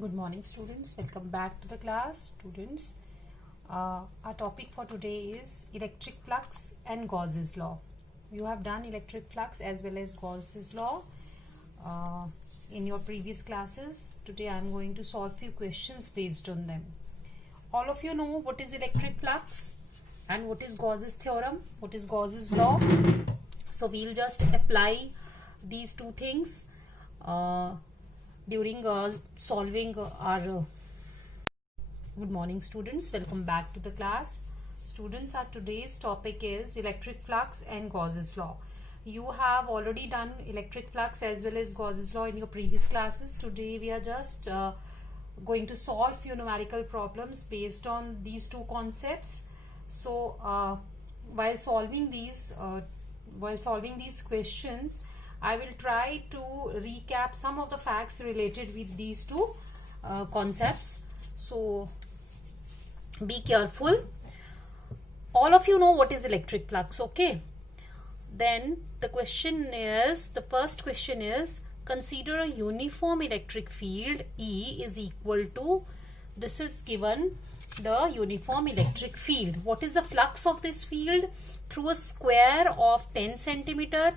Good morning, students. Welcome back to the class, students. Our topic for today is electric flux and Gauss's law. You have done electric flux as well as Gauss's law in your previous classes. Today I am going to solve few questions based on them. All of you know what is electric flux and what is Gauss's theorem, what is Gauss's law. So we'll just apply these two things during solving our good morning, students. Welcome back to the class. Students, our today's topic is electric flux and Gauss's law. You have already done electric flux as well as Gauss's law in your previous classes. Today we are just going to solve few numerical problems based on these two concepts. So while solving these questions, I will try to recap some of the facts related with these two concepts. So be careful. All of you know what is electric flux, okay? Then the first question is, consider a uniform electric field E is equal to, this is given the uniform electric field. What is the flux of this field? Through a square of 10 centimeter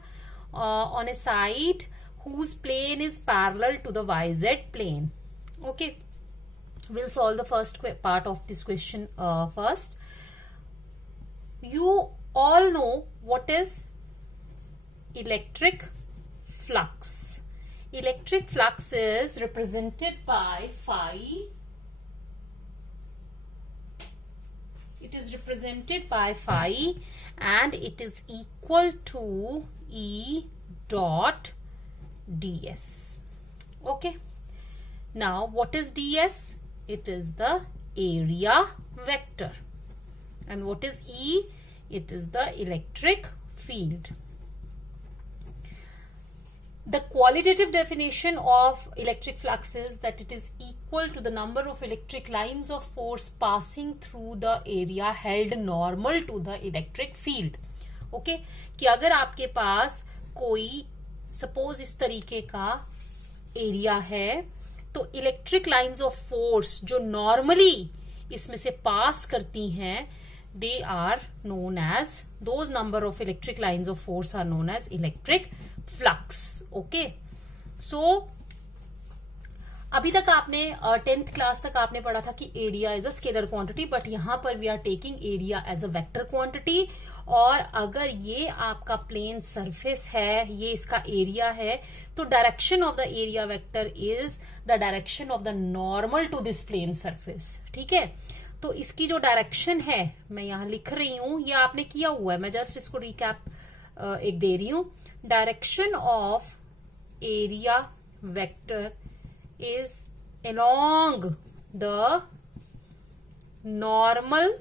on a side whose plane is parallel to the YZ plane. Okay, we'll solve the first part of this question first. You all know what is electric flux. Electric flux is represented by phi. It is represented by phi and it is equal to E dot ds. Okay. Now what is ds? It is the area vector. And what is E? It is the electric field. The qualitative definition of electric flux is that it is equal to the number of electric lines of force passing through the area held normal to the electric field. Okay कि अगर आपके पास कोई suppose इस तरीके का area है तो electric lines of force जो नॉर्मली इसमें से पास करती हैं, they are known as, those number of electric lines of force are known as electric flux. Okay, so अभी तक आपने 10th क्लास तक आपने पढ़ा था कि area is a scalar quantity, but यहां पर we are taking area as a vector quantity. और अगर ये आपका प्लेन सरफेस है, ये इसका एरिया है, तो direction of the area vector is the direction of the normal to this plane surface. ठीक है, तो इसकी जो डायरेक्शन है मैं यहां लिख रही हूं, ये आपने किया हुआ है, मैं जस्ट इसको रिकैप एक दे रही हूं. Direction of area vector is along the normal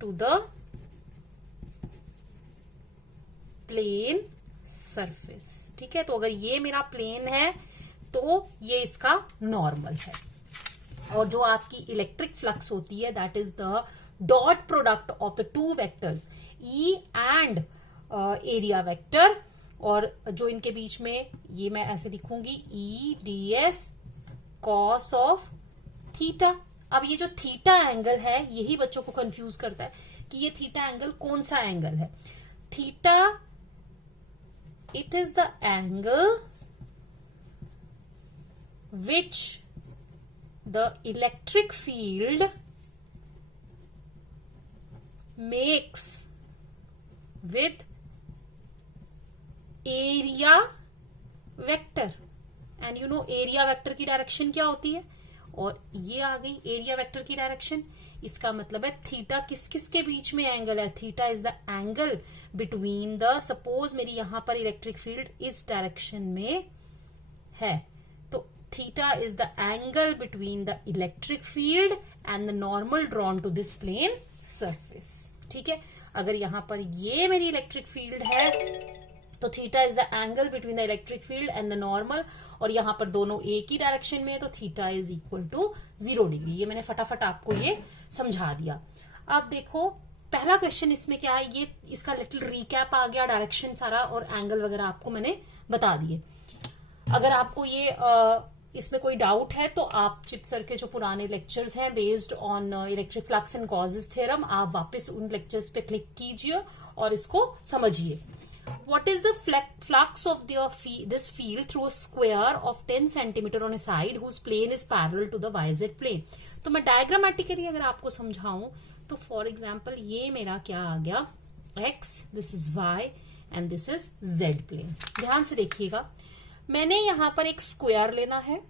to the plane surface. ठीक है, तो अगर ये मेरा प्लेन है तो ये इसका नॉर्मल है. और जो आपकी इलेक्ट्रिक फ्लक्स होती है that is the dot product of the two vectors E and area vector. और जो इनके बीच में ये मैं ऐसे लिखूंगी E ds cos of theta. अब ये जो थीटा एंगल है यही बच्चों को कंफ्यूज करता है कि ये थीटा एंगल कौन सा एंगल है. Theta, it is the angle which the electric field makes with area vector. And you know area vector की डायरेक्शन क्या होती है, और ये आ गई एरिया वेक्टर की डायरेक्शन. इसका मतलब है थीटा किस किस के बीच में एंगल है. Theta is the angle between the, suppose मेरी यहां पर इलेक्ट्रिक फील्ड इस डायरेक्शन में है, तो theta is the angle between the electric field and the normal drawn to this plane surface. ठीक है, अगर यहां पर ये मेरी इलेक्ट्रिक फील्ड है तो theta is the angle between the electric field and the normal, और यहां पर दोनों एक ही डायरेक्शन में है तो theta is equal to 0 degree. ये मैंने फटाफट आपको ये समझा दिया. अब देखो पहला क्वेश्चन इसमें क्या है, ये इसका लिटिल रिकैप आ गया, डायरेक्शन सारा और एंगल वगैरह आपको मैंने बता दिए. अगर आपको ये इसमें कोई डाउट है तो आप चिप सर के जो पुराने लेक्चर्स हैं based on electric flux and causes theorem, आप वापस उन लेक्चर्स पे क्लिक कीजिए और इसको समझिए. What is the flux of this field through a square of 10 centimeter on a side whose plane is parallel to the YZ plane? तो मैं डायग्रामेटिकली अगर आपको समझाऊं तो फॉर एग्जाम्पल ये मेरा क्या आ गया, x, this is y and this is z plane. ध्यान से देखिएगा, मैंने यहां पर एक स्क्वायर लेना है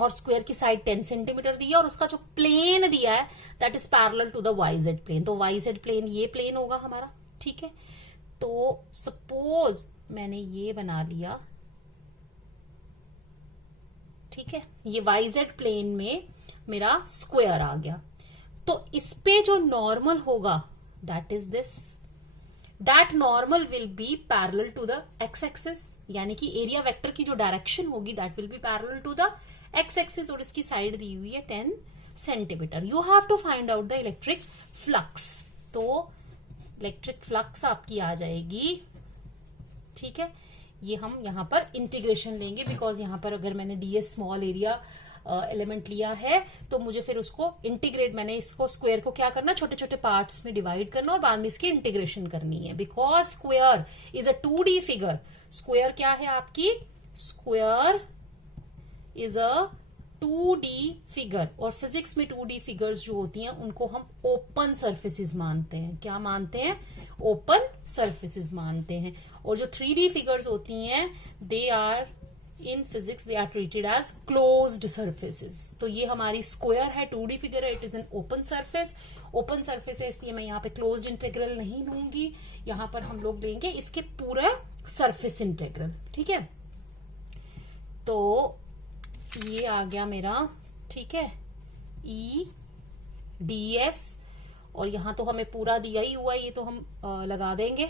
और स्क्वायर की साइड 10 सेंटीमीटर दी है और उसका जो प्लेन दिया है that is parallel to the YZ plane. तो YZ प्लेन ये प्लेन होगा हमारा. ठीक है, तो सपोज मैंने ये बना लिया. ठीक है, ये YZ प्लेन में मेरा स्क्वायर आ गया. तो इस पे जो नॉर्मल होगा that is this. That normal will be parallel to the x axis, यानी कि एरिया वेक्टर की जो डायरेक्शन होगी that will be parallel to the x axis और इसकी साइड दी हुई है 10 centimetre. You have to find out the electric flux. तो इलेक्ट्रिक फ्लक्स आपकी आ जाएगी. ठीक है, ये हम यहां पर इंटीग्रेशन लेंगे बिकॉज यहां पर अगर मैंने ds स्मॉल एरिया एलिमेंट लिया है तो मुझे फिर उसको इंटीग्रेट, मैंने इसको स्क्वायर को क्या करना, छोटे छोटे पार्ट्स में डिवाइड करना और बाद में इसकी इंटीग्रेशन करनी है. Because square is a 2D figure. Square क्या है आपकी, square is a 2D figure और फिजिक्स में 2D फिगर्स जो होती हैं उनको हम ओपन सरफेसेस मानते हैं. क्या मानते हैं, ओपन सरफेसेस मानते हैं. और जो 3D फिगर्स होती हैं they are in physics they are treated as closed surfaces. तो ये हमारी स्क्वायर है, 2D फिगर है, it is an open surface. Open surface है इसलिए मैं यहाँ पे क्लोज्ड इंटेग्रल नहीं लूंगी, यहाँ पर हम लोग लेंगे इसके पूरा सरफेस इंटेग्रल. ठीक है, तो ये आ गया मेरा. ठीक है, ds और यहां तो हमें पूरा दिया ही हुआ है, ये तो हम लगा देंगे.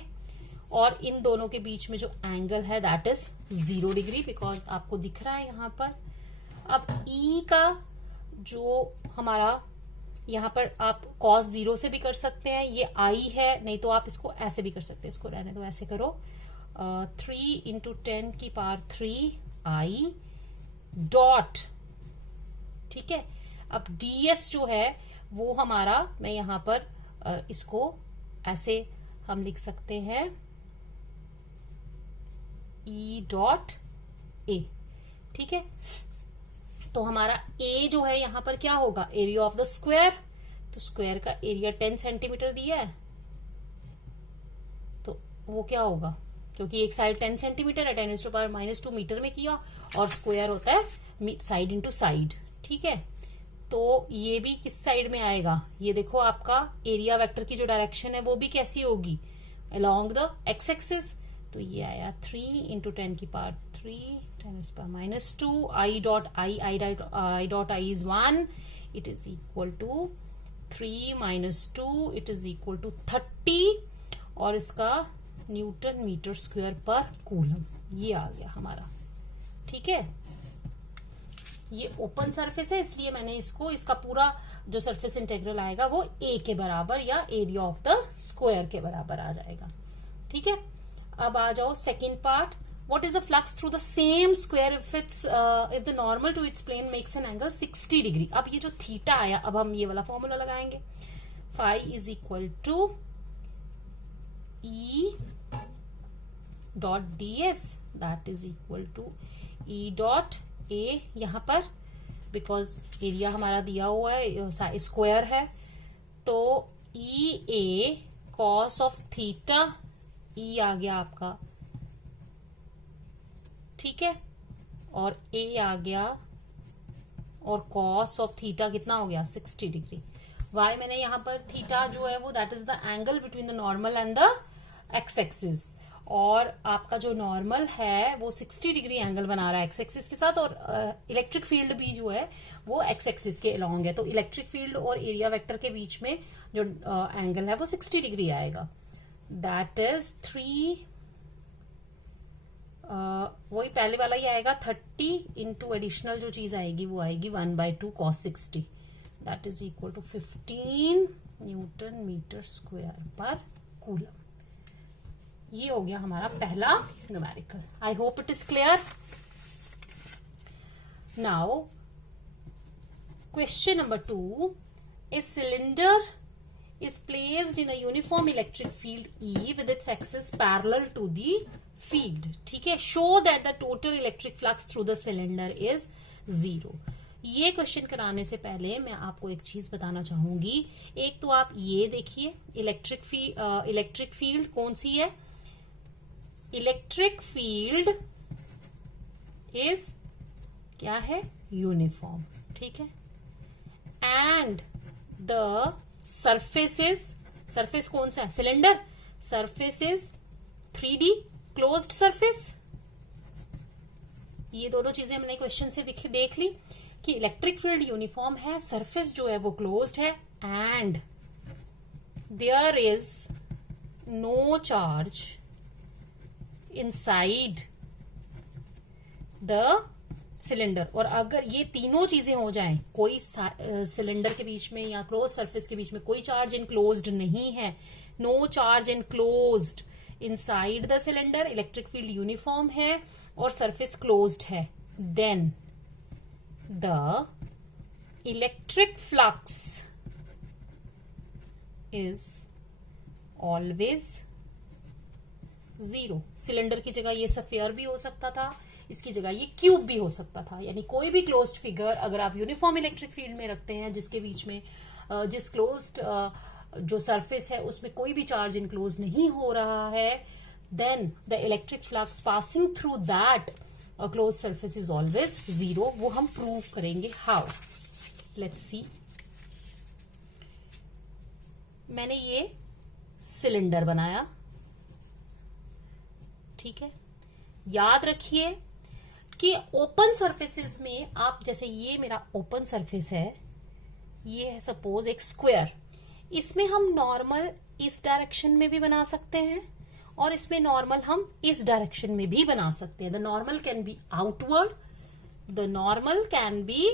और इन दोनों के बीच में जो एंगल है दैट इज 0 डिग्री बिकॉज आपको दिख रहा है यहां पर. अब E का जो हमारा यहां पर आप cos 0 से भी कर सकते हैं, ये I है, नहीं तो आप इसको ऐसे भी कर सकते हैं. इसको रहने दो, ऐसे करो. 3 into 10 की पावर 3 I डॉट. ठीक है, अब ds जो है वो हमारा, मैं यहां पर इसको ऐसे हम लिख सकते हैं E डॉट a. ठीक है, तो हमारा a जो है यहां पर क्या होगा, एरिया ऑफ द स्क्वायर. तो स्क्वायर का एरिया 10 सेंटीमीटर दिया है तो वो क्या होगा, क्योंकि एक साइड 10 सेंटीमीटर है, 10⁻⁻² मीटर में किया और स्क्वायर होता है साइड इंटू साइड. ठीक है, तो ये भी किस साइड में आएगा, ये देखो आपका एरिया वेक्टर की जो डायरेक्शन है वो भी कैसी होगी, अलोंग द एक्स एक्सिस. तो ये आया 3 into 10 की power 3 10⁻⁻² I dot I is 1, it is equal to 3 minus 2 it is equal to 30 और इसका Newton metre square per coulomb. ये आ गया हमारा. ठीक है, ये ओपन सरफेस है इसलिए मैंने इसको, इसका पूरा जो सरफेस इंटेग्रल आएगा वो a के बराबर या एरिया ऑफ द स्क्वायर के बराबर आ जाएगा. ठीक है, अब आ जाओ second part. What is the flux through the same square if the normal to its plane makes an angle 60 degree. अब ये जो थीटा आया, अब हम ये वाला फॉर्मूला लगाएंगे. phi is equal to E dot ds that is equal to E dot a. यहां पर बिकॉज एरिया हमारा दिया हुआ है, स्क्वायर है, तो E a cos of theta, E आ गया आपका. ठीक है, और a आ गया और cos ऑफ थीटा कितना हो गया 60 डिग्री. y मैंने यहां पर थीटा जो है वो that is the angle between the normal and the x axis. और आपका जो नॉर्मल है वो 60 डिग्री एंगल बना रहा है एक्स एक्सिस के साथ और इलेक्ट्रिक फील्ड भी जो है वो एक्स एक्सिस के अलोंग है. तो इलेक्ट्रिक फील्ड और एरिया वेक्टर के बीच में जो एंगल है वो 60 डिग्री आएगा. दैट इज 3 वही पहले वाला ही आएगा 30 इंटू एडिशनल जो चीज आएगी वो आएगी 1/2 cos 60 that is equal to 15 newton metre square per coulomb. ये हो गया हमारा पहला numerical. I hope it is clear. Now, question number 2. A cylinder is placed in a uniform electric field E with its axis parallel to the field. ठीक है. Show that the total electric flux through the cylinder is 0. ये question कराने से पहले मैं आपको एक चीज बताना चाहूंगी. एक तो आप ये देखिए, इलेक्ट्रिक फील्ड कौन सी है? इलेक्ट्रिक फील्ड इज क्या है? यूनिफॉर्म. ठीक है. एंड द सरफेस कौन सा है? Cylinder. Surface is 3D closed surface. ये दोनों चीजें हमने क्वेश्चन से देख ली कि इलेक्ट्रिक फील्ड यूनिफॉर्म है, सरफेस जो है वो क्लोज्ड है, and there is no charge inside the cylinder. और अगर ये तीनों चीजें हो जाएं, कोई सिलेंडर के बीच में या क्लोज सरफेस के बीच में कोई चार्ज इनक्लोज्ड नहीं है, no charge enclosed inside the cylinder, electric field uniform है और सरफेस क्लोज्ड है, then the electric flux is always 0. Cylinder की जगह ये सफेयर भी हो सकता था, इसकी जगह ये क्यूब भी हो सकता था. यानी कोई भी क्लोज्ड फिगर अगर आप यूनिफॉर्म इलेक्ट्रिक फील्ड में रखते हैं जिसके बीच में जिस क्लोज्ड जो सरफेस है उसमें कोई भी चार्ज इनक्लोज नहीं हो रहा है, then the electric flux passing through that close surface is always 0. वो हम प्रूव करेंगे. हाउ? Let's see. मैंने ये सिलेंडर बनाया. ठीक है. याद रखिए कि ओपन सरफेसेस में आप, जैसे ये मेरा ओपन सरफेस है, ये है सपोज एक स्क्वायर, इसमें हम नॉर्मल इस डायरेक्शन में भी बना सकते हैं और इसमें नॉर्मल हम इस डायरेक्शन में भी बना सकते हैं. The normal can be outward, the normal can be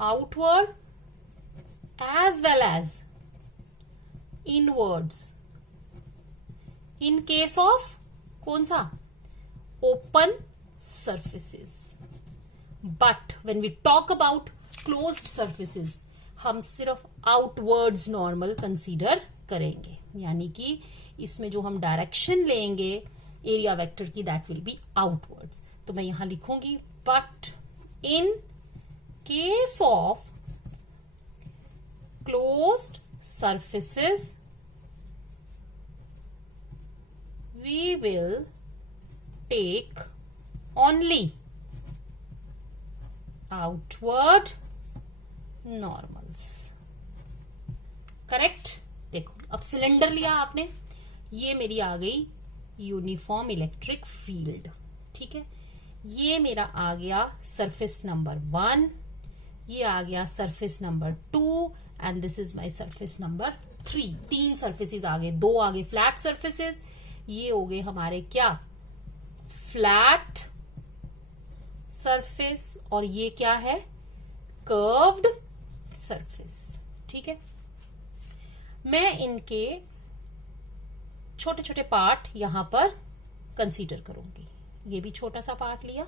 outward as well as inwards in case of कौन सा? Open surfaces. But when we talk about closed surfaces, हम सिर्फ outwards normal consider करेंगे. यानी कि इसमें जो हम डायरेक्शन लेंगे एरिया वेक्टर की, that will be outwards. तो मैं यहां लिखूंगी, but in case of closed surfaces we will take only outward normals. Correct. देखो अब सिलेंडर लिया आपने, ये मेरी आ गई यूनिफॉर्म इलेक्ट्रिक फील्ड. ठीक है. ये मेरा आ गया सरफेस नंबर 1, ये आ गया surface number 2 and this is my surface number 3. 3 surfaces आ गए. 2 आ गए फ्लैट सरफेसेस, ये हो गए हमारे क्या? फ्लैट सरफेस, और ये क्या है? Curved surface. ठीक है. मैं इनके छोटे छोटे पार्ट यहां पर कंसीडर करूंगी. ये भी छोटा सा पार्ट लिया,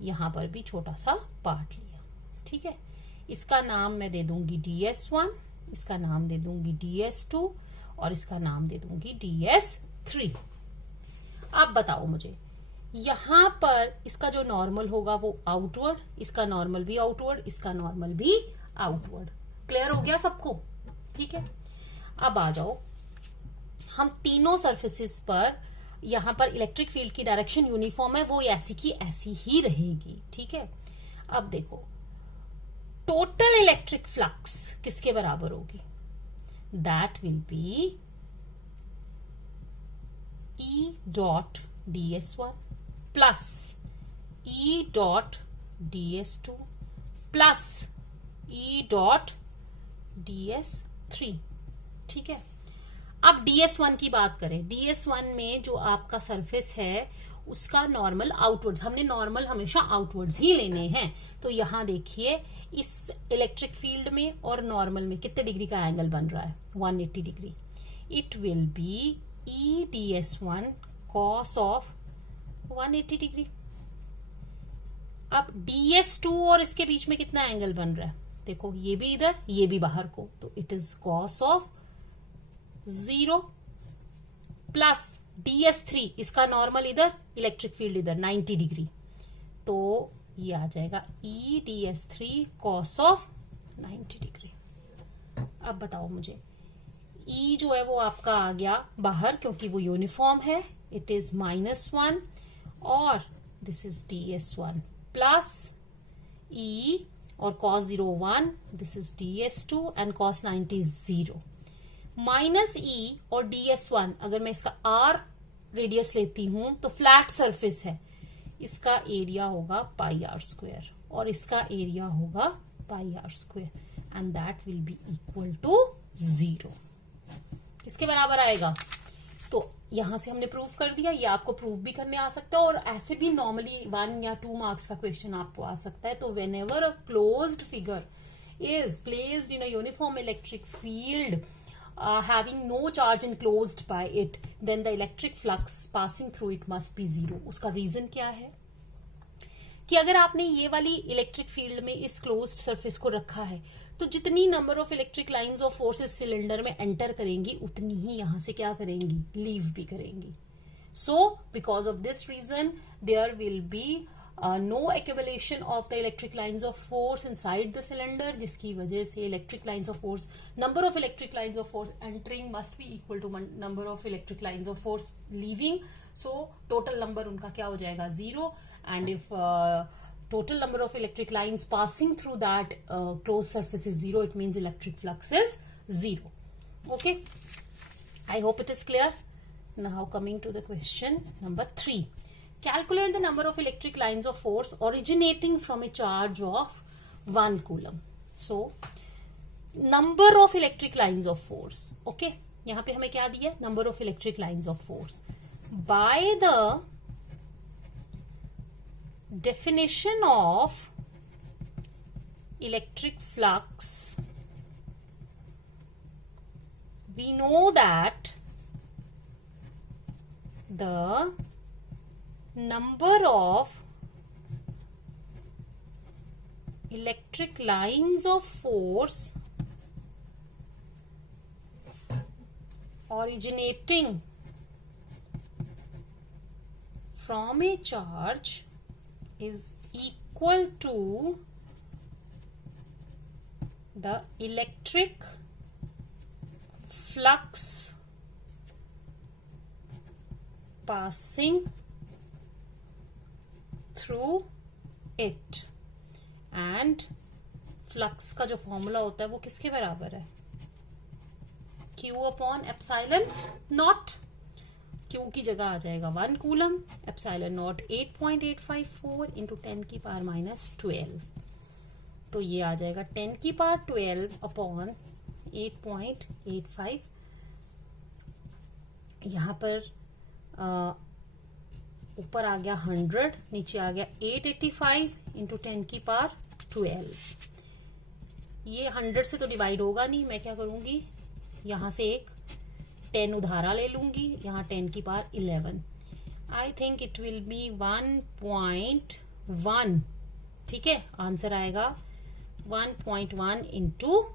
यहां पर भी छोटा सा पार्ट लिया. ठीक है. इसका नाम मैं दे दूंगी DS1, इसका नाम दे दूंगी DS2 और इसका नाम दे दूंगी DS3. अब बताओ मुझे, यहां पर इसका जो नॉर्मल होगा वो आउटवर्ड, इसका नॉर्मल भी आउटवर्ड, इसका नॉर्मल भी आउटवर्ड. क्लियर हो गया सबको? ठीक है. अब आ जाओ, हम तीनों सरफेसेस पर, यहां पर इलेक्ट्रिक फील्ड की डायरेक्शन यूनिफॉर्म है, वो ऐसी की ऐसी ही रहेगी. ठीक है. अब देखो, टोटल इलेक्ट्रिक फ्लक्स किसके बराबर होगी? That will B E dot DS1 plus E dot DS2 plus E dot DS3. ठीक है. अब DS1 की बात करें. DS1 में जो आपका सरफेस है उसका नॉर्मल आउटवर्ड्स, हमने नॉर्मल हमेशा आउटवर्ड्स ही लेने हैं. तो यहां देखिए, इस इलेक्ट्रिक फील्ड में और नॉर्मल में कितने डिग्री का एंगल बन रहा है? 180 degree. It will be EDS1 cos of 180 degree. अब ds2 और इसके बीच में कितना एंगल बन रहा है, देखो ये भी इधर ये भी बाहर को, तो it is cos of 0 plus ds3, इसका नॉर्मल इधर, इलेक्ट्रिक फील्ड इधर 90 डिग्री, तो ये आ जाएगा e ds3 cos of 90 degree. अब बताओ मुझे, e जो है वो आपका आ गया बाहर क्योंकि वो यूनिफॉर्म है, इट इज -1 और this is ds1 plus e और cos 0 1, this is ds2 and cos 90 0 minus e और ds1, अगर मैं इसका r रेडियस लेती हूं तो फ्लैट सरफेस है, इसका एरिया होगा पाई आर स्क्वायर और इसका एरिया होगा pi are square and that will be equal to 0। किसके बराबर आएगा, तो यहां से हमने प्रूव कर दिया, ये आपको प्रूव भी करने आ सकता है और ऐसे भी नॉर्मली 1 या 2 मार्क्स का क्वेश्चन आपको आ सकता है। तो when ever a closed figure is placed in a uniform electric field having no charge enclosed by it, then the electric flux passing through it must be 0। उसका रीजन क्या है कि अगर आपने ये वाली इलेक्ट्रिक फील्ड में इस क्लोज्ड सरफेस को रखा है तो जितनी number of electric lines of forces cylinder में एंटर करेंगी उतनी ही यहां से क्या करेंगी, लीव भी करेंगी। So because of this reason there will be no accumulation of the electric lines of force inside the cylinder, जिसकी वजह से electric lines of force, number of electric lines of force entering must be equal to number of electric lines of force leaving, so total number उनका क्या हो जाएगा 0, and if total number of electric lines passing through that closed surface is 0, it means electric flux is 0. Okay, I hope it is clear. Now coming to the question number 3. Calculate the number of electric lines of force originating from a charge of 1 coulomb. So, number of electric lines of force. Okay, यहां पे हमें क्या दिया, number of electric lines of force. By the definition of electric flux, we know that the number of electric lines of force originating from a charge is equal to the electric flux passing through it, and flux का जो formula होता है वो किसके बराबर है, Q upon epsilon not, Q की जगह आ जाएगा 1 कूलम, एप्सिलॉन नॉट 8.854 इंटू 10 की पावर -12, तो ये आ जाएगा 10 की पावर 12 अपॉन 8.85, यहां पर ऊपर आ गया 100, नीचे आ गया 885 इंटू 10 की पावर 12, ये 100 से तो डिवाइड होगा नहीं, मैं क्या करूंगी यहां से एक 10 उधारा ले लूंगी, यहां 10 की power 11, I think it will be 1.1, ठीक है, आंसर आएगा 1.1 into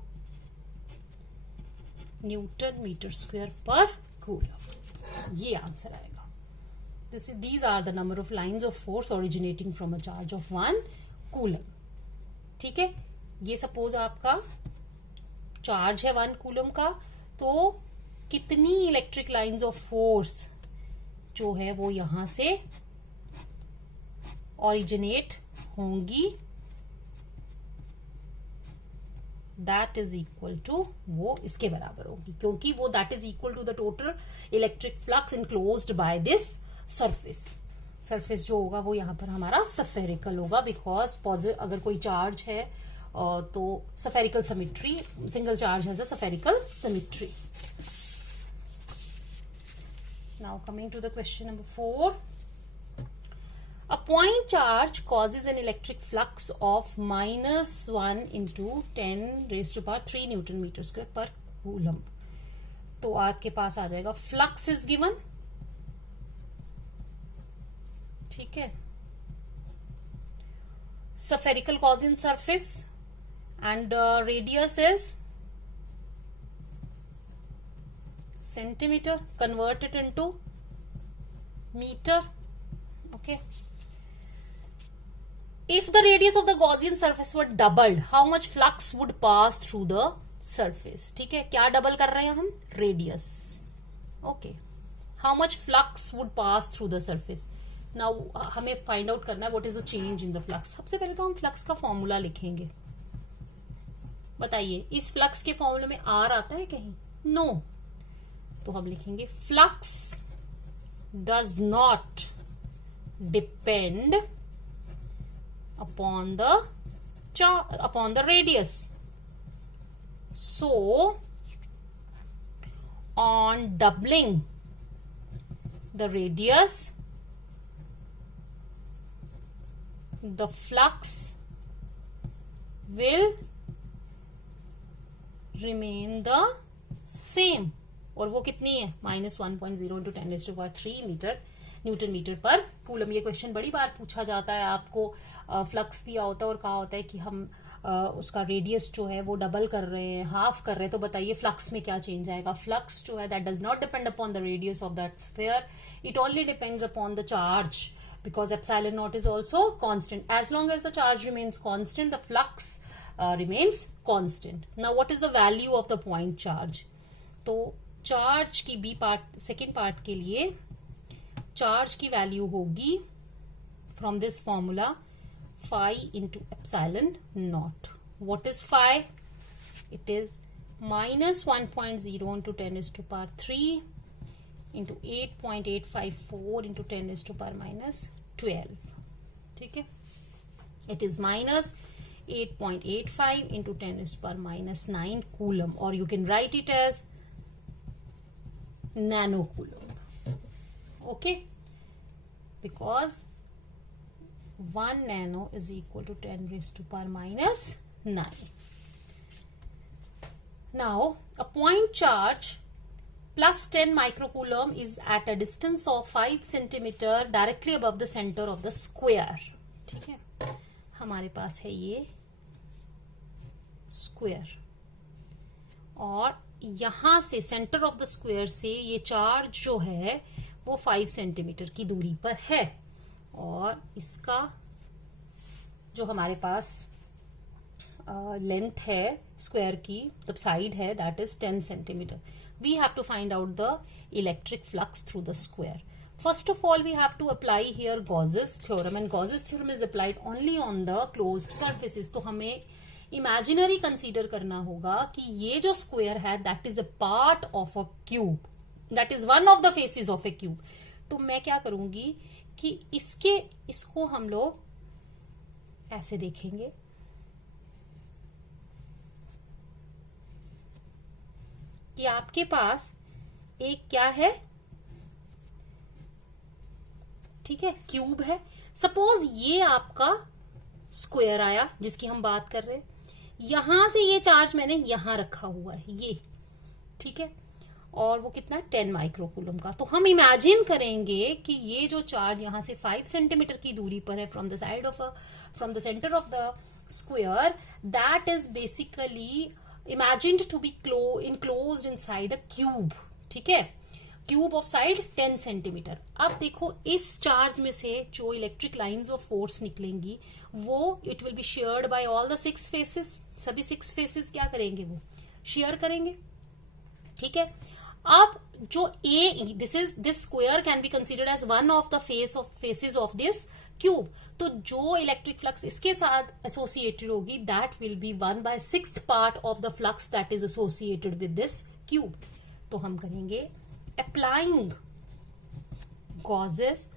Newton metre square per coulomb, ये आंसर आएगा। These are the number of lines of force originating from a charge of 1 coulomb. ठीक है, ये सपोज आपका चार्ज है 1 कूलम का, तो कितनी इलेक्ट्रिक लाइंस ऑफ फोर्स जो है वो यहां से ओरिजिनेट होंगी, दैट इज इक्वल टू, वो इसके बराबर होगी क्योंकि वो that is equal to the total electric flux enclosed by this surface जो होगा वो यहां पर हमारा सफेरिकल होगा, बिकॉज अगर कोई चार्ज है तो spherical symmetry, single charge has a spherical symmetry. Now coming to the question number 4, a point charge causes an electric flux of -1 into 10 raised to power 3 Newton meter square per coulomb। तो आपके पास आ जाएगा flux is given, ठीक है, spherical Gaussian surface and radius is centimeter, convert it into meter. Okay, if the radius of the Gaussian surface were doubled, how much flux would pass through the surface? ठीक है, क्या double कर रहे हैं हम? Radius. Okay, how much flux would pass through the surface. Now हमें find out करना है what is the change in the flux. सबसे पहले तो हम फ्लक्स का फॉर्मूला लिखेंगे. बताइए, इस फ्लक्स के फॉर्मूले में आर आता है कहीं? नो. तो हम लिखेंगे flux does not depend upon the radius. So on doubling the radius, the flux will remain the same. और वो कितनी है? -1.0 into 10⁻³ metre Newton metre per coulomb. ये क्वेश्चन बड़ी बार पूछा जाता है. आपको फ्लक्स दिया होता है और कहा होता है कि हम उसका रेडियस जो है वो डबल कर रहे हैं, हाफ कर रहे हैं, तो बताइए फ्लक्स में क्या चेंज आएगा. फ्लक्स जो है that does not depend upon the radius of that sphere, it only depends upon the charge, because epsilon naught is also constant. As long as the charge remains constant, the flux remains constant. Now what is the value of the point charge? तो charge की B part, second part के लिए charge की value होगी from this formula phi into epsilon naught. What is phi? It is -1.0 into 10⁻³ into 8.854 into 10⁻⁻12. ठीक है, it is -8.85 into 10⁻⁹ coulomb, or you can write it as nano coulomb. Okay, because 1 nano is equal to 10⁻⁹. Now a point charge plus 10 microcoulomb is at a distance of 5 centimeter directly above the center of the square. ठीक है, हमारे पास है ये square, और यहां से centre of the square से ये चार्ज जो है वो 5 सेंटीमीटर की दूरी पर है, और इसका जो हमारे पास लेंथ है स्क्वायर की, मतलब साइड है, that is 10 centimetre. We have to find out the electric flux through the square. First of all, we have to apply here Gauss's theorem, and Gauss's theorem is applied only on the closed surfaces. तो हमें imaginary consider करना होगा कि ये जो square है that is a part of a cube, that is one of the faces of A cube. तो मैं क्या करूंगी कि इसको हम लोग ऐसे देखेंगे कि आपके पास एक क्या है, ठीक है, क्यूब है. सपोज ये आपका स्क्वायर आया जिसकी हम बात कर रहे हैं, यहां से ये चार्ज मैंने यहां रखा हुआ है ये, ठीक है, और वो कितना, 10 माइक्रोकूलम का. तो हम इमेजिन करेंगे कि ये जो चार्ज यहां से 5 सेंटीमीटर की दूरी पर है from the centre of the square, that is basically imagined to be enclosed inside a cube. ठीक है, क्यूब ऑफ साइड 10 सेंटीमीटर. अब देखो इस चार्ज में से जो इलेक्ट्रिक लाइंस ऑफ फोर्स निकलेंगी वो it will be shared by all the 6 faces. सभी 6 फेसेस क्या करेंगे, वो शेयर करेंगे. ठीक है, अब जो this square can be considered as one of the faces of this cube. तो जो इलेक्ट्रिक फ्लक्स इसके साथ एसोसिएटेड होगी that will be 1/6 part of the flux that is associated with this cube. तो हम करेंगे अप्लाइंग Gauss's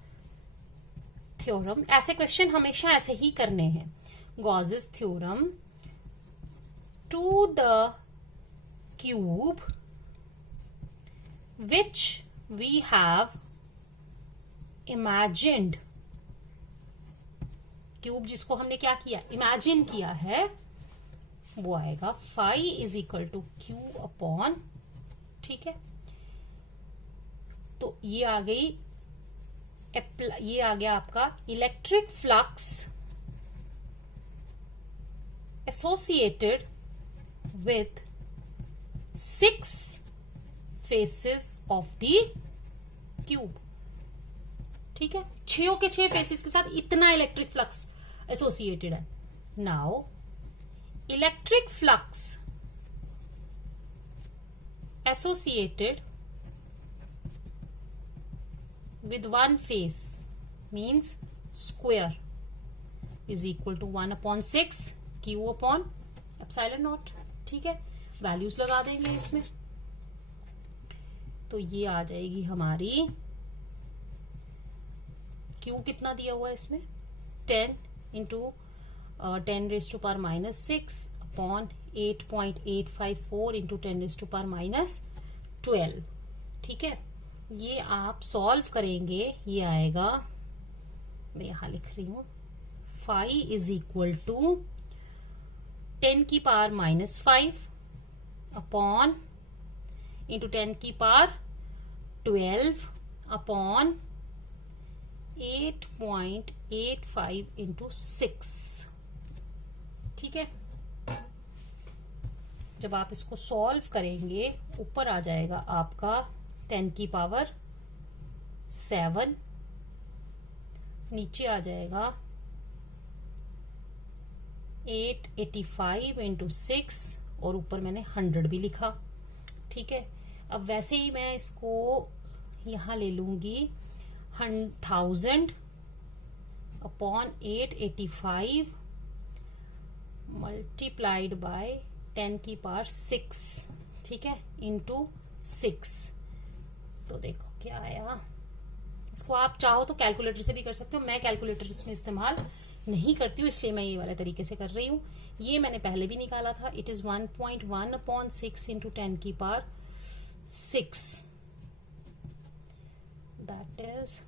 थ्योरम. ऐसे question हमेशा ऐसे ही करने हैं. Gauss's theorem to the cube which we have imagined. Cube जिसको हमने क्या किया, इमेजिन किया है, वो आएगा phi is equal to Q upon. ठीक है, तो ये आ गया आपका electric flux associated with 6 faces of the cube. ठीक है, 6 के 6 फेसेस के साथ इतना इलेक्ट्रिक फ्लक्स एसोसिएटेड है. Now electric flux associated with one face means square is equal to 1/6 q upon epsilon naught. ठीक है, वैल्यूज लगा देंगे इसमें, तो ये आ जाएगी हमारी q कितना दिया हुआ है इसमें 10 इंटू 10⁻⁻6 अपॉन 8.854 इंटू 10⁻⁻12. ठीक है, ये आप सॉल्व करेंगे, ये आएगा, मैं यहां लिख रही हूं, phi is equal to 10⁻⁻5 upon into 10⁻12 upon 8.85 into 6. ठीक है, जब आप इसको सॉल्व करेंगे ऊपर आ जाएगा आपका 10⁻7, नीचे आ जाएगा 885 इंटू 6 और ऊपर मैंने 100 भी लिखा. ठीक है, अब वैसे ही मैं इसको यहां ले लूंगी 1000 अपॉन 885 मल्टीप्लाइड बाय 10⁻6. ठीक है, इंटू 6. तो देखो क्या आया. इसको आप चाहो तो कैलकुलेटर से भी कर सकते हो, मैं कैलकुलेटर इसमें इस्तेमाल नहीं करती हूँ, इसलिए मैं ये वाले तरीके से कर रही हूँ. ये मैंने पहले भी निकाला था. It is 1.1/6 into 10⁻6. That is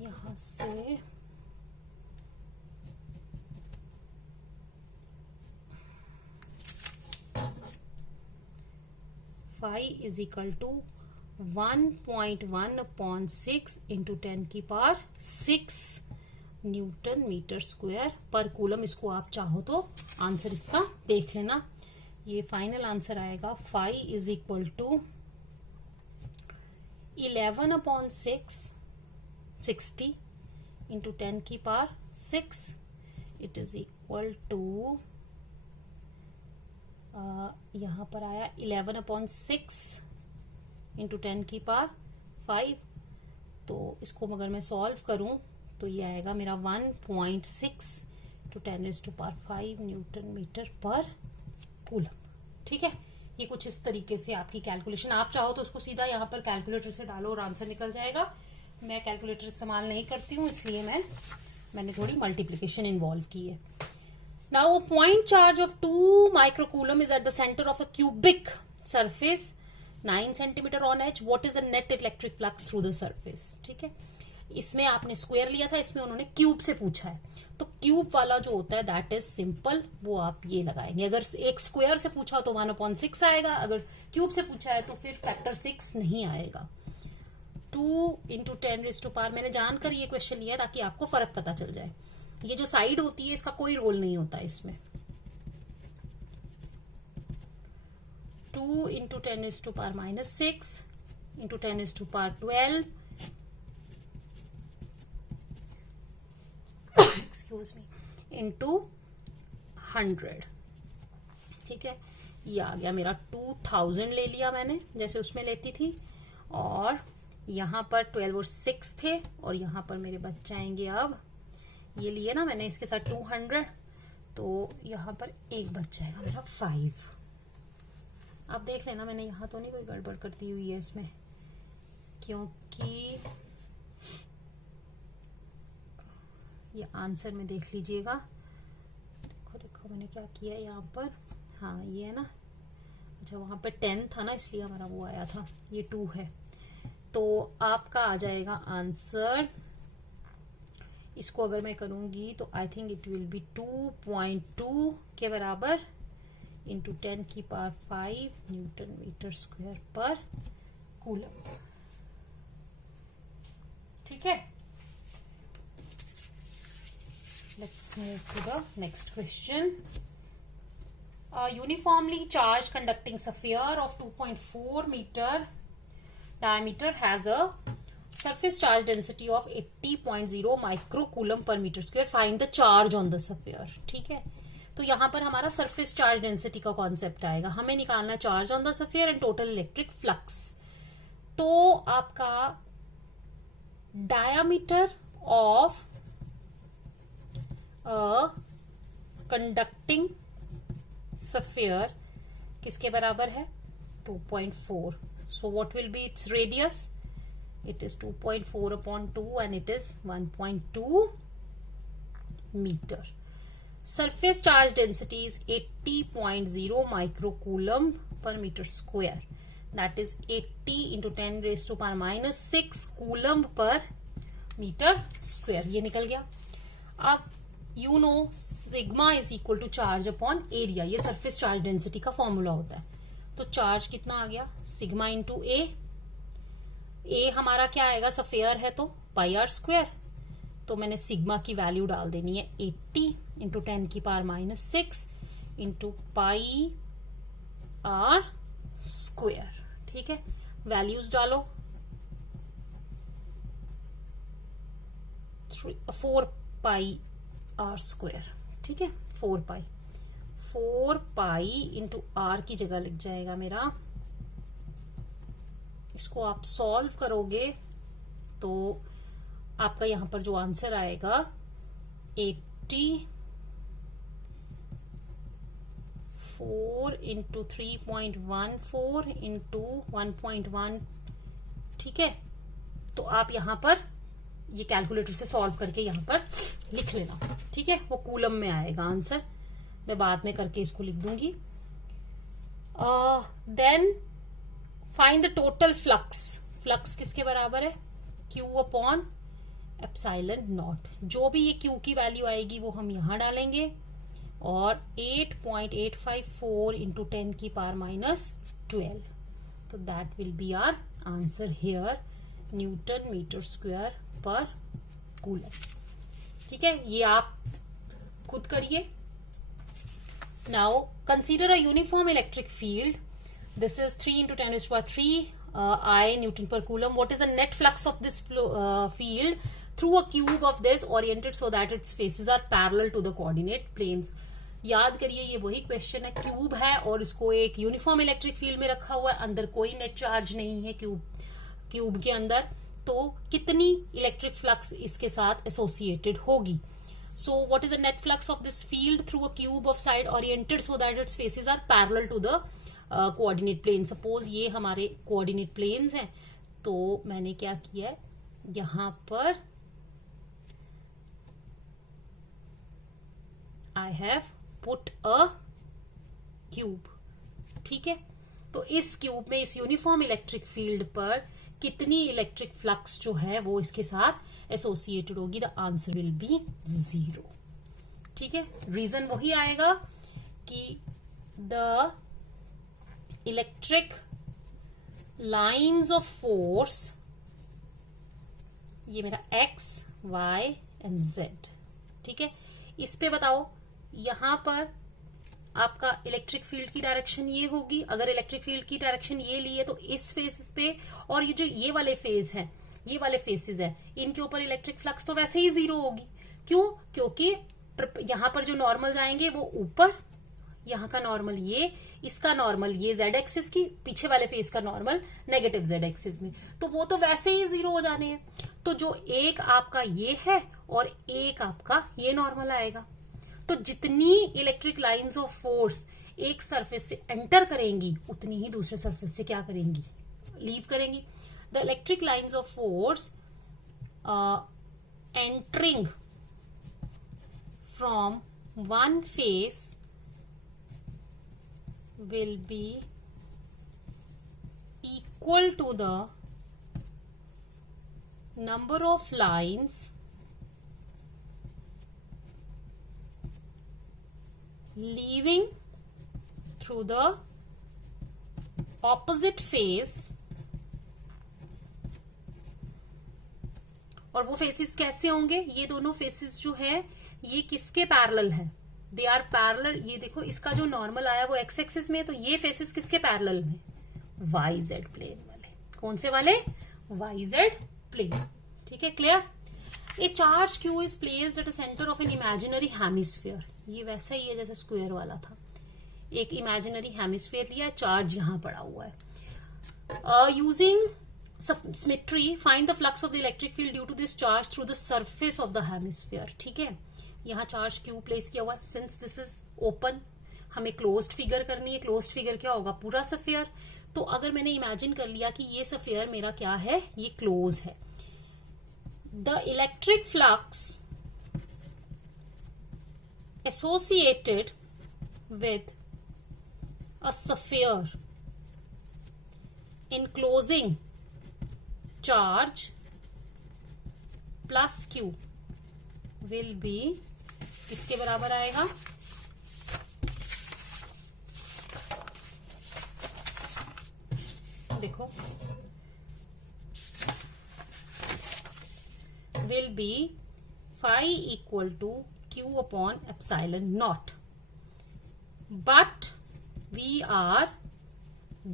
यहां से phi is equal to 1.1/6 into 10⁻6 newton metre square per coulomb. इसको आप चाहो तो आंसर इसका देख लेना. ये फाइनल आंसर आएगा. Phi is equal to 11/6 60 into 10⁻6. It is equal to यहां पर आया 11/6 इंटू 10⁻5. तो इसको अगर मैं सॉल्व करूं तो ये आएगा मेरा 1.6 to 10⁵ Newton metre per coulomb. ठीक है, ये कुछ इस तरीके से आपकी कैलकुलेशन. आप चाहो तो उसको सीधा यहाँ पर कैलकुलेटर से डालो और आंसर निकल जाएगा. मैं कैलकुलेटर इस्तेमाल नहीं करती हूँ, इसलिए मैंने थोड़ी मल्टीप्लीकेशन इन्वॉल्व की है. Now a point charge of 2 microcoulomb is at the center of a cubic surface 9 centimeter on H. What is the net electric flux through the surface? ठीक है, इसमें आपने स्क्वायर लिया था, इसमें उन्होंने क्यूब से पूछा है. तो क्यूब वाला जो होता है दैट इज सिंपल, वो आप ये लगाएंगे. अगर एक स्क्वायर से पूछा तो 1/6 आएगा, अगर क्यूब से पूछा है तो फिर फैक्टर 6 नहीं आएगा. 2 इंटू 10⁻⁻, मैंने जानकर ये क्वेश्चन लिया ताकि आपको फर्क पता चल जाए. ये जो साइड होती है इसका कोई रोल नहीं होता इसमें. 2 into 10⁻6 into 10⁻12 excuse me into 100. ठीक है, ये आ गया मेरा 2000 ले लिया मैंने जैसे उसमें लेती थी, और यहां पर 12 और 6 थे, और यहां पर मेरे बच जाएंगे. अब ये लिए ना मैंने इसके साथ 200, तो यहां पर एक बच जाएगा मेरा 5. आप देख लेना, मैंने यहां तो नहीं कोई गड़बड़ करती हुई है इसमें, क्योंकि ये आंसर में देख लीजिएगा. देखो मैंने क्या किया है यहाँ पर. हाँ, ये है ना, अच्छा वहां पर 10 था ना, इसलिए हमारा वो आया था. ये 2 है, तो आपका आ जाएगा आंसर. इसको अगर मैं करूंगी तो I think it will be 2.2 के बराबर into 10⁵ Newton metre square per coulomb. ठीक है, let's move to the next question. A uniformly charged conducting sphere of 2.4 meter diameter has a surface charge density of 80.0 microcoulomb per meter square. Find the charge on the sphere. ठीक है, तो यहां पर हमारा surface charge density का concept आएगा. हमें निकालना charge on the sphere and total electric flux. तो आपका डायामीटर ऑफ कंडक्टिंग स्फीयर किसके बराबर है? 2.4. So what will be its radius? It is 2.4 upon 2 and it is 1.2 meter. Surface charge density is 80.0 microcoulomb per meter square. That is 80 into 10 raised to power minus 6 coulomb per meter square. ये निकल गया. अब you know sigma is equal to charge upon area. ये surface charge density का formula होता है. तो charge कितना आ गया? सिग्मा इंटू ए. ए हमारा क्या आएगा? स्फीयर है तो पाई आर स्क्वायर. तो मैंने सिग्मा की वैल्यू डाल देनी है 80 इंटू 10 की power minus 6 into pi are square. ठीक है, वैल्यूज डालो. 4 पाई आर स्क्वायर. ठीक है, 4 पाई इंटू आर की जगह लिख जाएगा मेरा. इसको आप सॉल्व करोगे तो आपका यहां पर जो आंसर आएगा 84 इंटू 3.14 इंटू 1.1. ठीक है, तो आप यहां पर ये कैलकुलेटर से सॉल्व करके यहां पर लिख लेना. ठीक है, वो कूलम में आएगा आंसर. मैं बाद में करके इसको लिख दूंगी. Then find the total flux. Flux किसके बराबर है? Q upon epsilon naught. जो भी ये Q की वैल्यू आएगी वो हम यहां डालेंगे और 8.854 इंटू 10 की पावर माइनस 12. तो that will be our answer here. Newton metre square per coulomb. ठीक है, ये आप खुद करिए. Now consider a uniform electric field. This is 3 into 10 raised to power 3 I Newton per coulomb. What is the net flux of this field through a cube of this oriented so that its faces are parallel to the coordinate planes? याद करिए, ये वही question है. Cube है और इसको एक uniform electric field में रखा हुआ है. अंदर कोई नेट चार्ज नहीं है क्यूब के अंदर. तो कितनी इलेक्ट्रिक फ्लक्स इसके साथ एसोसिएटेड होगी? So what is the net flux of this field through a cube of side oriented so that its faces are parallel to the coordinate plane. Suppose ये हमारे कोऑर्डिनेट प्लेन्स हैं. तो मैंने क्या किया है, यहां पर I have put a cube. ठीक है, तो इस क्यूब में इस यूनिफॉर्म इलेक्ट्रिक फील्ड पर कितनी इलेक्ट्रिक फ्लक्स जो है वो इसके साथ एसोसिएटेड होगी? The answer will be 0. ठीक है, रीजन वही आएगा कि the electric lines of force, ये मेरा x, y एंड z. ठीक है, इस पे बताओ यहां पर आपका इलेक्ट्रिक फील्ड की डायरेक्शन ये होगी. अगर इलेक्ट्रिक फील्ड की डायरेक्शन ये ली है तो इस फेस पे, और ये जो ये वाले फेस है, ये वाले फेसेस है, इनके ऊपर इलेक्ट्रिक फ्लक्स तो वैसे ही 0 होगी. क्यों? क्योंकि यहां पर जो नॉर्मल जाएंगे वो ऊपर, यहाँ का नॉर्मल ये, इसका नॉर्मल ये जेड एक्सिस की, पीछे वाले फेस का नॉर्मल नेगेटिव जेड एक्सिस में. तो वो तो वैसे ही 0 हो जाने हैं. तो जो एक आपका ये है और एक आपका ये नॉर्मल आएगा. तो जितनी इलेक्ट्रिक लाइंस ऑफ फोर्स एक सरफेस से एंटर करेंगी उतनी ही दूसरे सरफेस से क्या करेंगी? लीव करेंगी. The electric lines of force entering from one face will be equal to the number of lines leaving through the opposite face. और वो फेसेस कैसे होंगे? ये दोनों फेसेस जो है ये किसके पैरेलल है? They are parallel. ये देखो इसका जो नॉर्मल आया वो एक्स एक्सिस में, तो ये फेसेस किसके पैरेलल में? वाई जेड प्लेन वाले। कौन से वाले? Y Z plane. ठीक है, clear? A charge Q is placed at a centre of an imaginary hemisphere. ये वैसा ही है जैसे स्क्वायर वाला था। एक इमेजिनरी हेमिस्फीयर लिया, चार्ज यहां पड़ा हुआ है। Using symmetry find the flux of the electric field due to this charge through the surface of the hemisphere. ठीक है, यहाँ चार्ज क्यू प्लेस किया हुआ है। सिंस दिस इज ओपन, हमें क्लोज्ड फिगर करनी है। क्लोज्ड फिगर क्या होगा? पूरा सफियर। तो अगर मैंने इमेजिन कर लिया कि ये सफियर मेरा क्या है, ये क्लोज है, the electric flux associated with a sphere enclosing charge plus q will be किसके बराबर आएगा? देखो, will be phi equal to q upon epsilon naught, but we are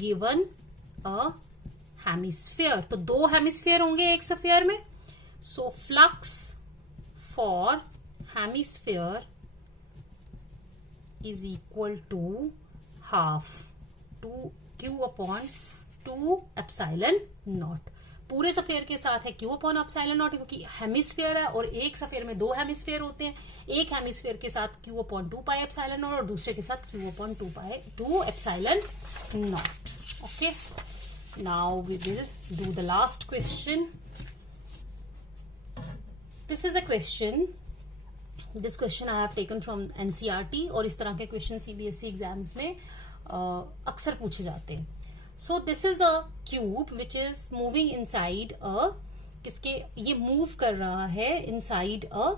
given a hemisphere। तो दो हेमिस्फीयर होंगे एक स्फीयर में। So flux for hemisphere is equal to half to q upon 2 epsilon naught. पूरे सफेयर के साथ है Q upon epsilon naught, क्योंकि हेमिस्फीयर है और एक सफेयर में दो हेमिस्फीयर होते हैं। एक हेमिस्फीयर के साथ Q upon 2 pi epsilon naught और दूसरे के साथ Q upon 2 epsilon naught. Okay, now we will do the last question. This is a question, this question I have taken from NCERT, और इस तरह के क्वेश्चन सीबीएसई एग्जाम्स में अक्सर पूछे जाते हैं। So this is a cube which is moving inside a, किसके, ये मूव कर रहा है inside a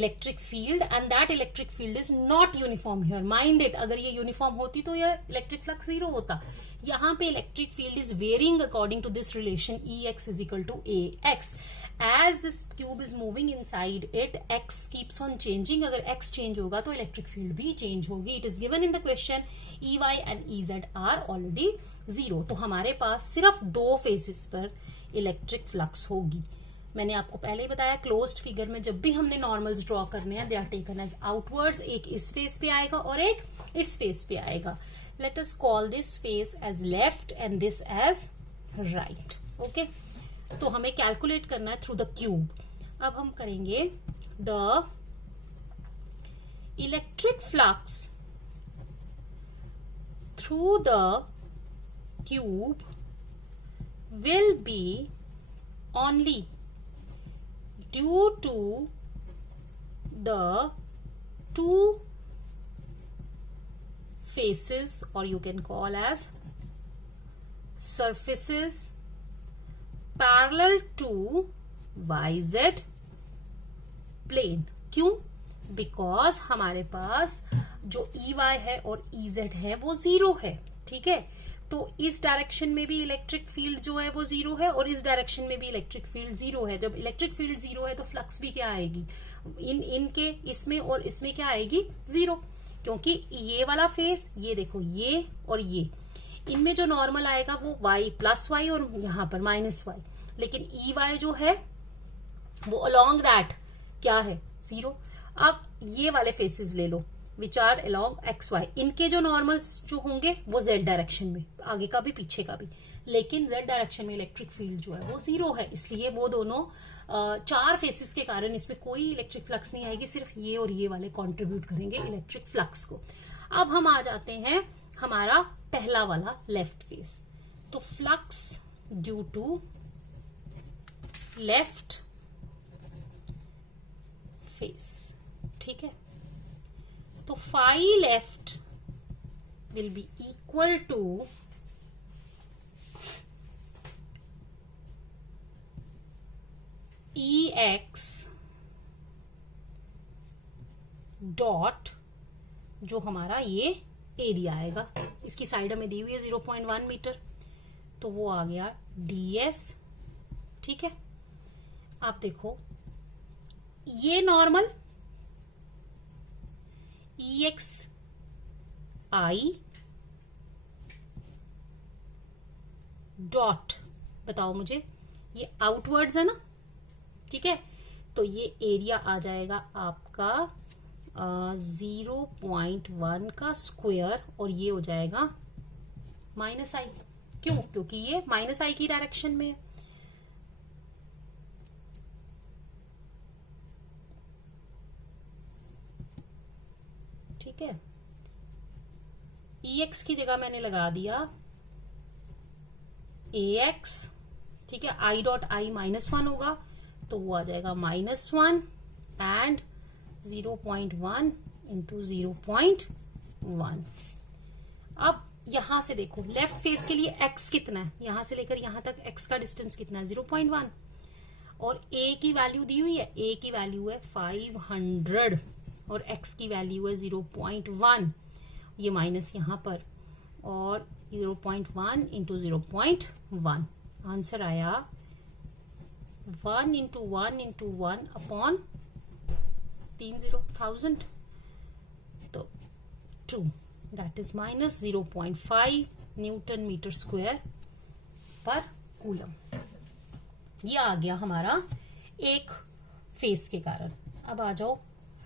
electric field and that electric field is not uniform here. Mind it, अगर ये uniform होती तो ये electric flux zero होता। यहाँ पे electric field is varying according to this relation Ex is equal to Ax. As this cube is moving inside it, x keeps on changing. अगर x change होगा तो electric field भी change होगी. It is given in the question Ey and Ez are already 0. तो हमारे पास सिर्फ दो faces पर इलेक्ट्रिक फ्लक्स होगी। मैंने आपको पहले ही बताया, क्लोज्ड फिगर में जब भी हमने नॉर्मल्स ड्रॉ करने हैं, they are taken as outwards. एक इस फेस पे आएगा और एक इस फेस पे आएगा। Let us call this face as left and this as right. Okay, तो हमें कैलकुलेट करना है थ्रू द क्यूब। अब हम करेंगे the electric flux through the cube will be only due to the two faces, or you can call as surfaces parallel to YZ plane। क्यों? Because हमारे पास जो EY है और EZ है वो 0 है। ठीक है, तो इस डायरेक्शन में भी इलेक्ट्रिक फील्ड जो है वो 0 है और इस डायरेक्शन में भी इलेक्ट्रिक फील्ड 0 है। जब इलेक्ट्रिक फील्ड 0 है तो फ्लक्स भी क्या आएगी? इनके इसमें और इसमें क्या आएगी? 0, क्योंकि ये वाला फेस, ये देखो, ये और ये, इनमें जो नॉर्मल आएगा वो y प्लस वाई और यहाँ पर माइनस वाई, लेकिन EY जो है वो अलोंग दैट क्या है? 0। अब ये वाले फेसेस ले लो विच आर अलोंग XY, इनके जो नॉर्मल्स जो होंगे वो Z डायरेक्शन में, आगे का भी पीछे का भी, लेकिन Z डायरेक्शन में इलेक्ट्रिक फील्ड जो है वो 0 है। इसलिए वो दोनों चार फेसेस के कारण इसमें कोई इलेक्ट्रिक फ्लक्स नहीं आएगी, सिर्फ ये और ये वाले कंट्रीब्यूट करेंगे इलेक्ट्रिक फ्लक्स को। अब हम आ जाते हैं हमारा पहला वाला लेफ्ट फेस। तो flux due to left face. ठीक है, तो phi left will be equal to EX dot, जो हमारा ये एरिया आएगा, इसकी साइड हमें दी हुई है 0.1 मीटर, तो वो आ गया DS। ठीक है, आप देखो ये नॉर्मल EXI डॉट, बताओ मुझे, ये आउटवर्ड्स है ना, ठीक है, तो ये एरिया आ जाएगा आपका 0.1 का स्क्वायर, और ये हो जाएगा -i। क्यों? क्योंकि ये -i की डायरेक्शन में है। ठीक है, EX की जगह मैंने लगा दिया AX, ठीक है, I डॉट I -1 होगा, तो वो आ जाएगा -1 एंड 0.1 इंटू 0.1। अब यहां से देखो, लेफ्ट फेस के लिए x कितना है, यहां से लेकर यहां तक x का डिस्टेंस कितना है, 0.1, और a की वैल्यू दी हुई है, a की वैल्यू है 500 और x की वैल्यू है 0.1, ये माइनस यहां पर, और 0.1 इंटू 0.1, आंसर आया 1 इंटू 1 इंटू 1 अपॉन 30,000, तो 2, that is minus 0.5 newton metre square per coulomb. ये आ गया हमारा एक फेस के कारण। अब आ जाओ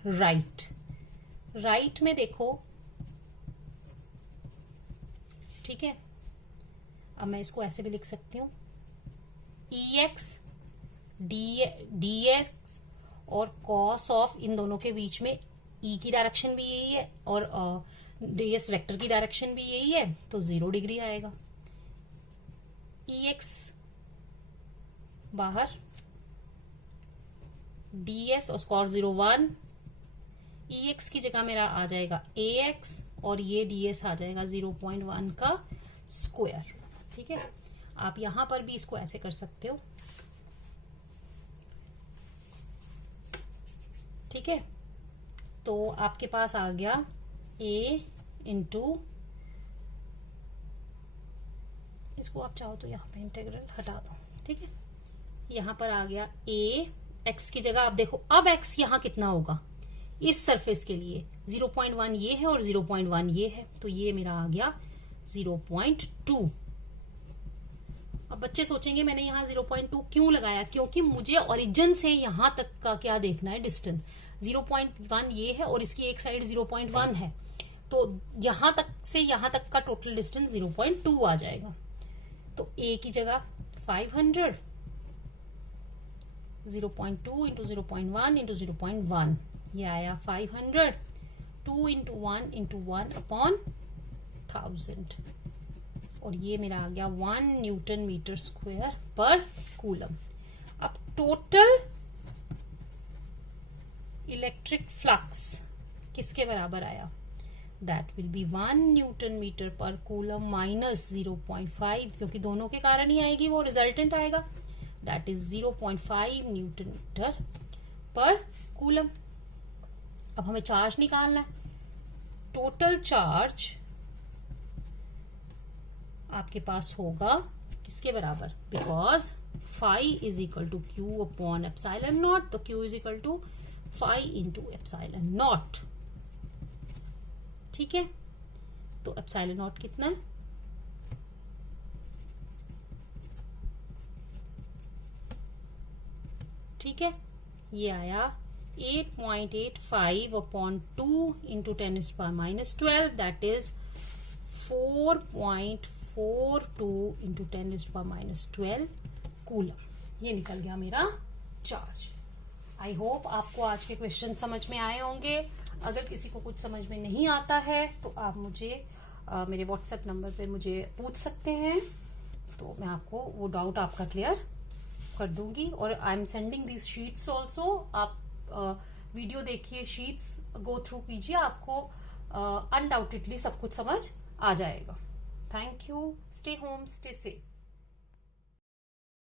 राइट में देखो, ठीक है, अब मैं इसको ऐसे भी लिख सकती हूं, EX dx और cos ऑफ, इन दोनों के बीच में E की डायरेक्शन भी यही है और ds वेक्टर की डायरेक्शन भी यही है, तो 0 डिग्री आएगा। EX बाहर, ds और cos 0 1, EX की जगह मेरा आ जाएगा AX और ये ds आ जाएगा 0.1 का स्क्वायर। ठीक है, आप यहां पर भी इसको ऐसे कर सकते हो। ठीक है, तो आपके पास आ गया a इंटू, इसको आप चाहो तो यहाँ पे इंटीग्रल हटा दो। ठीक है, यहां पर आ गया a, x की जगह आप देखो, अब x यहां कितना होगा इस सरफेस के लिए, 0.1 ये है और 0.1 ये है, तो ये मेरा आ गया 0.2। अब बच्चे सोचेंगे मैंने यहाँ 0.2 क्यों लगाया, क्योंकि मुझे ओरिजिन से यहां तक का क्या देखना है, डिस्टेंस। 0.1 ये है और इसकी एक साइड 0.1 है, तो यहां तक से यहां तक का टोटल डिस्टेंस 0.2 आ जाएगा। तो a की जगह 500, 0.2 इंटू 0.1 इंटू 0.1, ये आया 500, 2 इंटू 1 इंटू 1 अपॉन 1000, और ये मेरा आ गया 1 newton metre square per coulomb. अब टोटल इलेक्ट्रिक फ्लक्स किसके बराबर आया, that will be 1 newton metre per coulomb minus 0.5, क्योंकि दोनों के कारण ही आएगी, वो रिजल्टेंट आएगा, that is 0.5 newton metre per coulomb. अब हमें चार्ज निकालना है। टोटल चार्ज आपके पास होगा किसके बराबर, because phi is equal to Q upon epsilon naught, तो Q is equal to phi into epsilon naught. ठीक है, तो एप्सिलॉन नॉट कितना है, ठीक है, ये आया 8.85 upon 2 into 10⁻⁻12, that is 4.42 into 10⁻⁻12 coulomb. ये निकल गया मेरा चार्ज। आई होप आपको आज के क्वेश्चन समझ में आए होंगे। अगर किसी को कुछ समझ में नहीं आता है तो आप मुझे मेरे व्हाट्सएप नंबर पे मुझे पूछ सकते हैं, तो मैं आपको वो डाउट आपका क्लियर कर दूंगी। और I am sending these sheets also, आप वीडियो देखिए, शीट्स गो थ्रू कीजिए, आपको अनडाउटेडली सब कुछ समझ आ जाएगा। Thank you, stay home, stay safe.